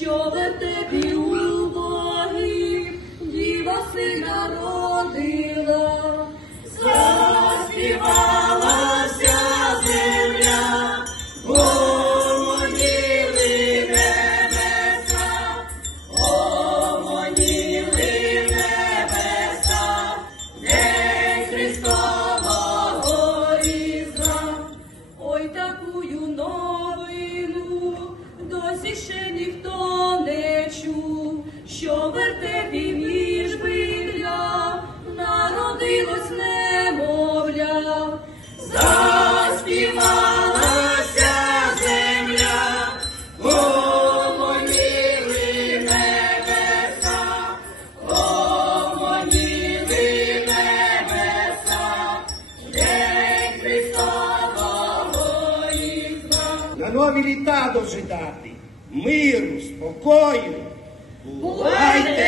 що в вертепі убогий діва сина родила. Заспівала вся земля, гомоніли небеса, гомоніли небеса, День Христового Різдва. Ой, такую досі ще ніхто не чув, що вертепі між бидля народилось немовля. Заспівалася земля, гомоніли небеса, гомоніли небеса, День Христового Різдва. На нові літа дожидати, миру, спокою. Бувайте